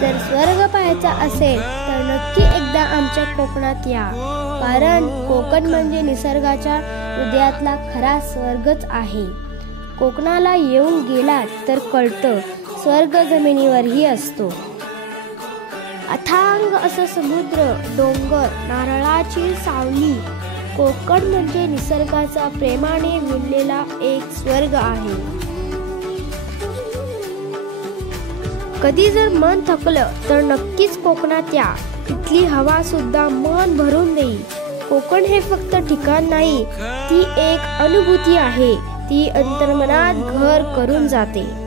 जर स्वर्ग पाहायचा असेल तर नक्की एकदा आमच्या कोकणात या, कारण कोकण म्हणजे निसर्गाच्या हृदयातला खरा स्वर्गच आहे. कोकणाला येऊन गेलात तर कळतं, स्वर्ग जमिनीवरही असतो. अथांग असं समुद्र, डोंगर, नारळाची सावली. कोकण म्हणजे निसर्गाचा प्रेमाने विणलेला एक स्वर्ग आहे. कधी जर मन थकलं तर नक्कीच कोकणात या. इथली हवा सुद्धा मन भरून देईल. कोकण हे फक्त ठिकाण नाही, ती एक अनुभूती आहे. ती अंतर्मनात घर करून जाते.